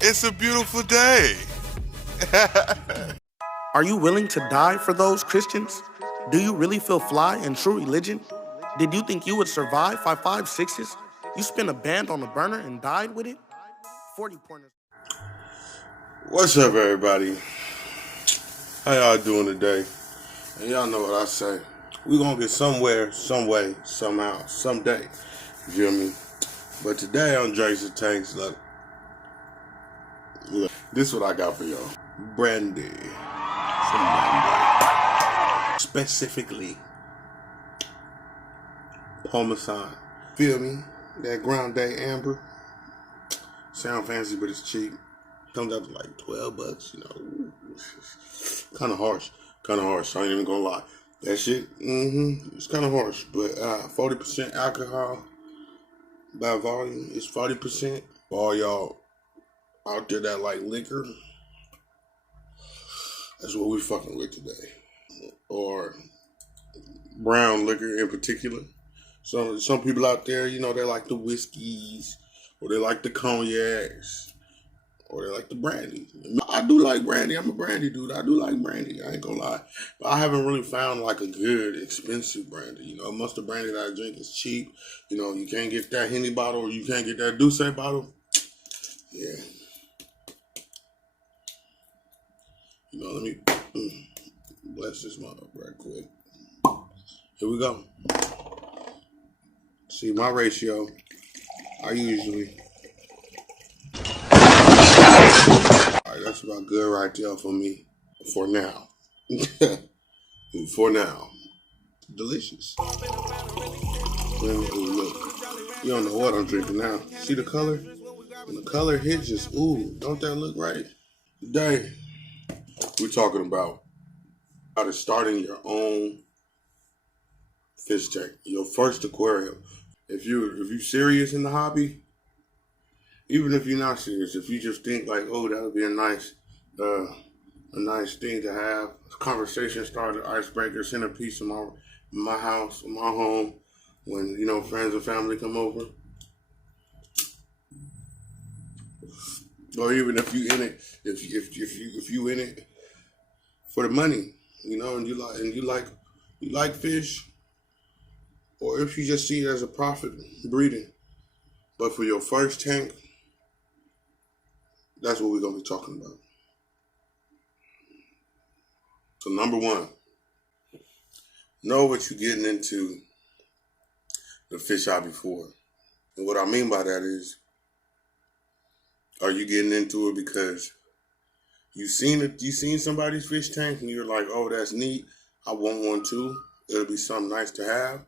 It's a beautiful day. Are you willing to die for those Christians? Do you really feel fly in true religion? Did you think you would survive 5.56s? You spin a band on a burner and died with it? 40 pointers. What's up, everybody? How y'all doing today? And y'all know what I say. We gonna get somewhere, some way, somehow, someday. You feel me? But today on Drinks and Tanks, look, this is what I got for y'all. Brandy. Some brandy. Specifically, Parmesan. Feel me? That Ground Day Amber. Sound fancy, but it's cheap. Comes out to like $12, you know. Kind of harsh. I ain't even gonna lie. That shit, it's kind of harsh. But 40% alcohol by volume. It's 40%. All y'all out there that like liquor, that's what we fucking with today. Or brown liquor in particular. Some people out there, you know, they like the whiskeys, or they like the cognacs, or they like the brandy. I do like brandy. I'm a brandy dude. I do like brandy. I ain't gonna lie. But I haven't really found like a good, expensive brandy. You know, most of the brandy that I drink is cheap. You know, you can't get that Henny bottle, or you can't get that Douce bottle. Yeah. You know, let me bless this mother right quick. Here we go. See, my ratio, I usually... Alright, that's about good right there for me. For now. For now. Delicious. Ooh, look. You don't know what I'm drinking now. See the color? When the color hits, just, ooh, don't that look right? Today, we're talking about how to starting your own fish tank. Your first aquarium. If you're serious in the hobby, even if you're not serious, if you just think like, oh, that would be a nice thing to have, conversation starter, icebreaker, centerpiece in my house, in my home, when, you know, friends and family come over. Or even if you in it, if you in it for the money, you know, and you like fish, or if you just see it as a profit breeding. But for your first tank, that's what we're gonna be talking about. So number one, know what you're getting into the fish hobby for. And what I mean by that is, are you getting into it because you seen somebody's fish tank and you're like, oh, that's neat, I want one too, it'll be something nice to have?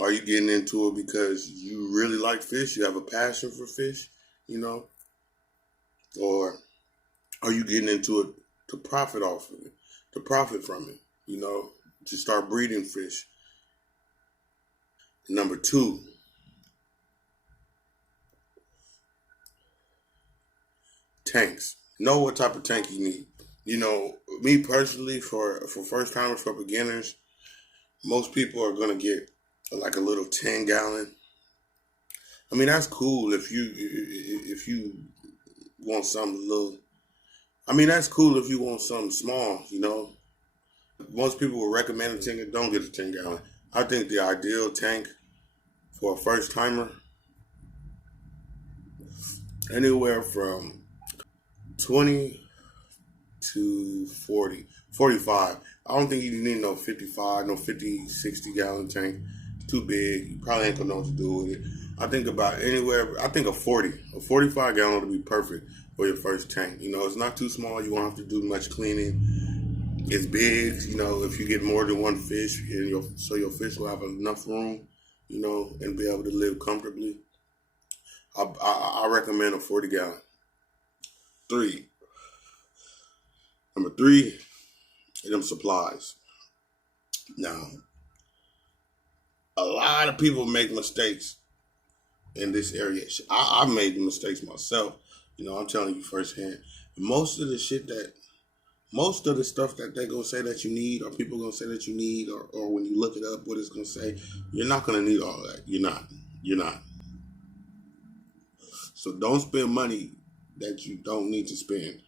Are you getting into it because you really like fish, you have a passion for fish, you know? Or are you getting into it to profit off of it, to profit from it, you know, to start breeding fish? Number two, tanks. Know what type of tank you need. You know, me personally, for first timers, for beginners, most people are gonna get like a little 10-gallon. I mean, that's cool if you want something little. I mean, that's cool if you want something small, you know. Most people will recommend a 10, don't get a 10-gallon. I think the ideal tank for a first timer, anywhere from 20 to 40, 45. I don't think you need no 55, no 50, 60-gallon tank. It's too big. You probably ain't gonna know what to do with it. I think a 40, a 45-gallon would be perfect for your first tank. You know, it's not too small. You won't have to do much cleaning. It's big, you know, if you get more than one fish, and so your fish will have enough room, you know, and be able to live comfortably. I recommend a 40-gallon. Number three, them supplies. Now, a lot of people make mistakes in this area. I've made the mistakes myself. You know, I'm telling you firsthand. Most of the stuff that they're going to say that you need, or people going to say that you need, or when you look it up, what it's going to say, you're not going to need all that. You're not. So don't spend money that you don't need to spend.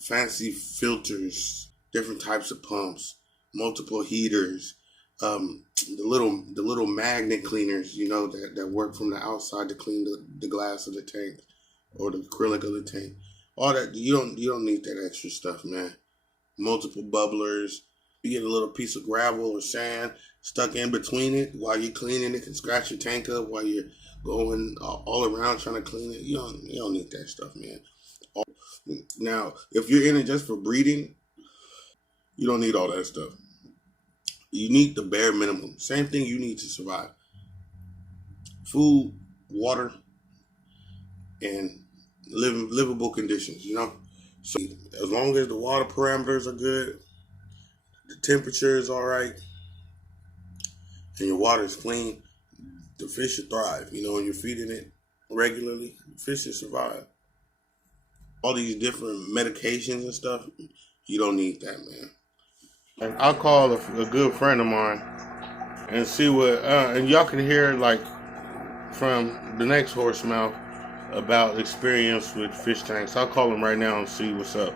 Fancy filters, different types of pumps, multiple heaters, the little magnet cleaners, that work from the outside to clean the glass of the tank or the acrylic of the tank. All that you don't need that extra stuff, man. Multiple bubblers. You get a little piece of gravel or sand stuck in between it while you're cleaning it, can scratch your tank up while you're going all around trying to clean it. You don't need that stuff, man. Now, if you're in it just for breeding, you don't need all that stuff. You need the bare minimum. Same thing you need to survive. Food, water, and livable conditions, So as long as the water parameters are good, the temperature is all right, and your water is clean, the fish should thrive. When you're feeding it regularly, the fish should survive. All these different medications and stuff, you don't need that, man. And I'll call a good friend of mine and see what, and y'all can hear from the next horse mouth about experience with fish tanks. I'll call him right now and see what's up.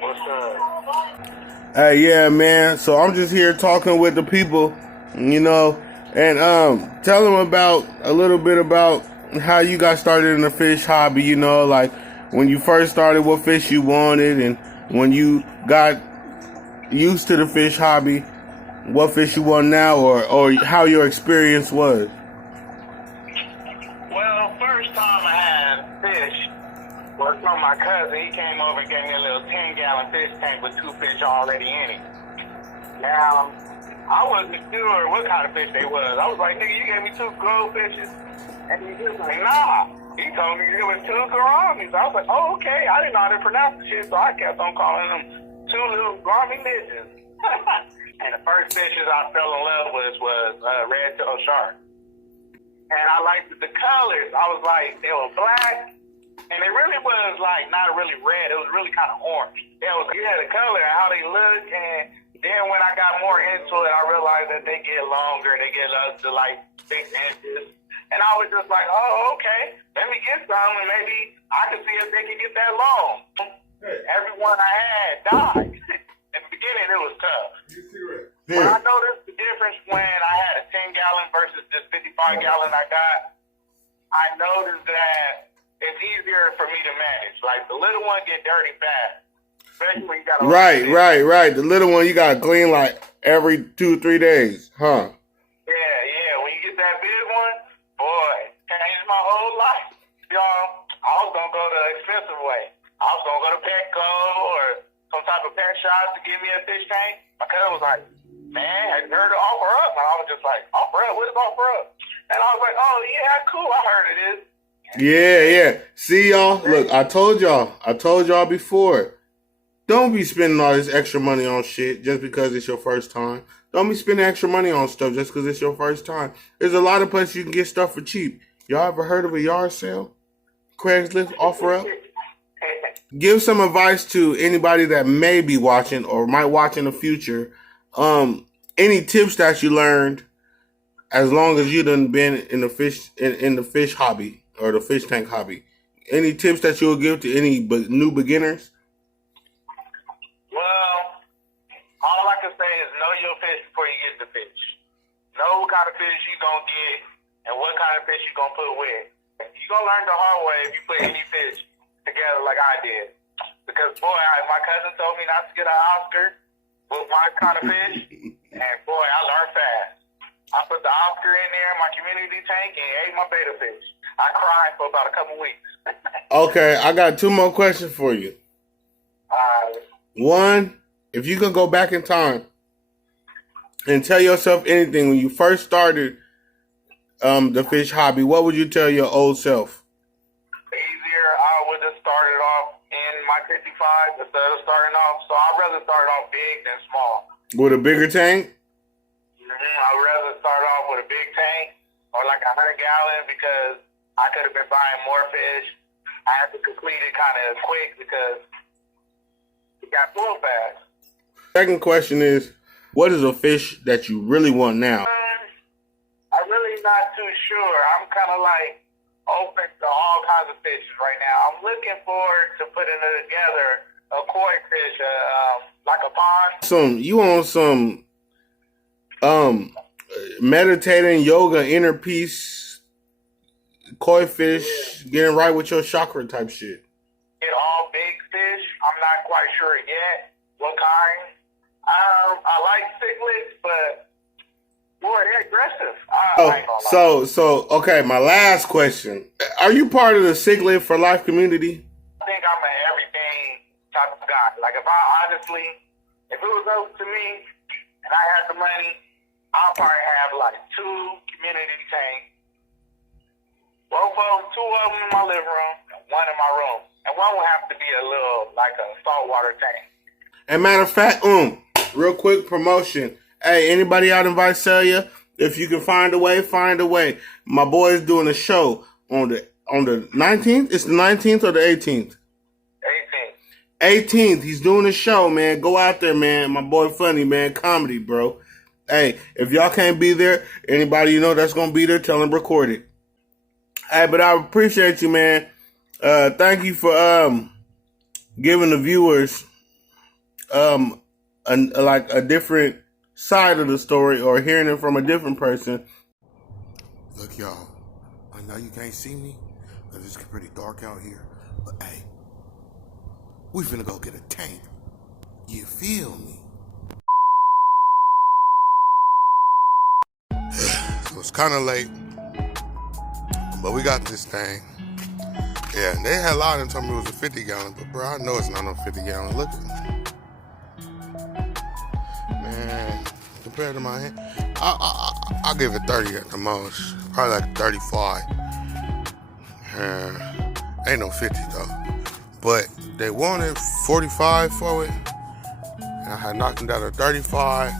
What's up? Hey, yeah, man. So I'm just here talking with the people, and tell them a little bit about how you got started in the fish hobby. When you first started, what fish you wanted, and when you got used to the fish hobby, what fish you want now, or how your experience was. Well, first time I had fish was from my cousin. He came over and gave me a little 10-gallon fish tank with 2 fish already in it. Now, I wasn't sure what kind of fish they was. I was like, nigga, you gave me 2 goldfishes? And he was like, nah. He told me it was 2 gouramis. I was like, oh, okay. I didn't know how to pronounce the shit, so I kept on calling them 2 little gourami midges. And the first fishes I fell in love with was red-tailed shark. And I liked the colors. I was like, they were black, and it really was not really red. It was really kind of orange. You had the color and how they look, and then when I got more into it, I realized that they get longer. They get up to 6 inches. And I was just like, oh, okay, let me get some, and maybe I can see if they can get that long. Everyone I had died. In the beginning, it was tough. But I noticed the difference when I had a 10-gallon versus this 55-gallon I got. I noticed that it's easier for me to manage. The little one get dirty fast. Especially when you got Right. The little one you got to clean every 2-3 days, huh? Yeah. When you get that big one, boy, changed my whole life. Y'all, I was going to go the expensive way. I was going to go to Petco or some type of pet shop to give me a fish tank. My cousin was like, man, have you heard of Offer Up? And I was just like, Offer Up? What is Offer Up? And I was like, oh, yeah, cool. I heard it is. Yeah. See, y'all? Look, I told y'all before. Don't be spending all this extra money on shit just because it's your first time. Don't be spending extra money on stuff just because it's your first time. There's a lot of places you can get stuff for cheap. Y'all ever heard of a yard sale? Craigslist, Offer Up? Give some advice to anybody that may be watching or might watch in the future. Any tips that you learned as long as you done been in the fish hobby or the fish tank hobby? Any tips that you'll give to any new beginners? Well, all I can say is know your fish before you get the fish. Know what kind of fish you gonna get and what kind of fish you gonna put with. You gonna learn the hard way if you put any fish together like I did. Because boy, my cousin told me not to get an Oscar with my kind of fish, and boy, I learned fast. I put the Oscar in there in my community tank and ate my betta fish. I cried for about a couple weeks. Okay, I got 2 more questions for you. One, if you could go back in time and tell yourself anything when you first started the fish hobby, what would you tell your old self? Easier, I would have started off in my 55 instead of starting off. So I'd rather start off big than small. With a bigger tank? I'd rather start off with a big tank or 100 gallons because I could have been buying more fish. I had to complete it kind of quick because it got full fast. Second question is, what is a fish that you really want now? I'm really not too sure. I'm kind of open to all kinds of fishes right now. I'm looking forward to putting together a koi fish, like a pond. You on some meditating, yoga, inner peace, koi fish, getting right with your chakra type shit. Get all big fish. I'm not quite sure yet what kind. I like cichlids, but boy, they're aggressive. I ain't gonna lie. So okay, my last question. Are you part of the Cichlid for Life community? I think I'm an everything type of guy. Like if it was up to me and I had the money, I'll probably have like 2 community tanks. Two of them in my living room, and 1 in my room. And 1 will have to be a little, like a saltwater tank. And matter of fact, real quick promotion. Hey, anybody out in Visalia, if you can find a way, find a way. My boy is doing a show on the 19th. It's the 19th or the 18th? 18th. He's doing a show, man. Go out there, man. My boy Funny, man. Comedy, bro. Hey, if y'all can't be there, anybody you know that's going to be there, tell him record it. Hey, but I appreciate you, man. Thank you for giving the viewers a different side of the story or hearing it from a different person. Look, y'all, I know you can't see me, but it's pretty dark out here. But hey, we finna go get a tank. You feel me? So it's kind of late, but we got this thing. Yeah, they had lied and told me it was a 50 gallon, but bro, I know it's not no 50 gallon. Look at me. Man, compared to my hand, I'll give it 30 at the most. Probably like 35. Ain't no 50 though. But they wanted 45 for it. And I had knocked them down to 35.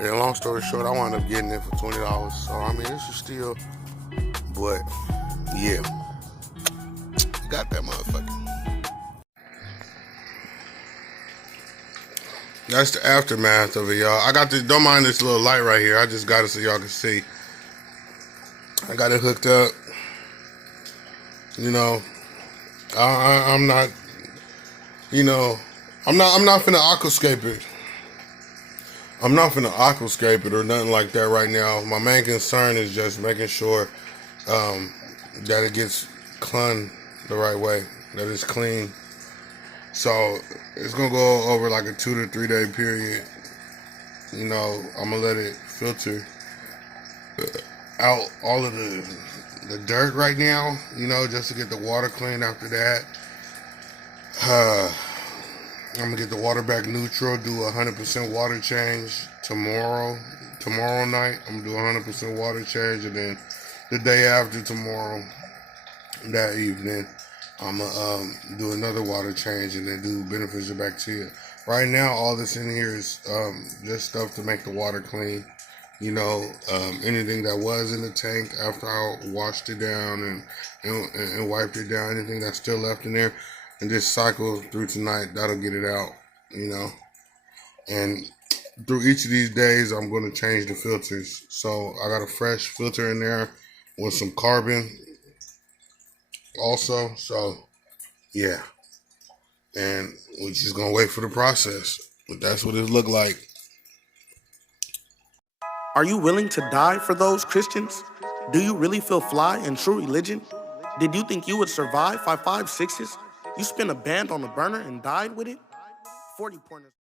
And long story short, I wound up getting it for $20. So I mean, this is still, but yeah, got that motherfucker. That's the aftermath of it, y'all. I got this, don't mind this little light right here. I just got it so y'all can see. I got it hooked up. You know, I'm not, you know, I'm not finna aquascape it. I'm not finna aquascape it or nothing like that right now. My main concern is just making sure that it gets clean the right way, that it's clean. So it's gonna go over like a 2 to 3 day period. You know, I'm gonna let it filter out all of the dirt right now, you know, just to get the water clean after that. I'm gonna get the water back neutral, do 100% water change tomorrow night. I'm gonna do 100% water change, and then the day after tomorrow, that evening, I'm gonna do another water change and then do beneficial bacteria. Right now, all that's in here is just stuff to make the water clean. You know, anything that was in the tank after I washed it down and wiped it down, anything that's still left in there, and just cycle through tonight, that'll get it out, you know. And through each of these days, I'm going to change the filters. So I got a fresh filter in there with some carbon also. So, yeah. And we're just going to wait for the process. But that's what it looked like. Are you willing to die for those Christians? Do you really feel fly in true religion? Did you think you would survive 5.56s? You spent a band on a burner and died with it? 40 pointers.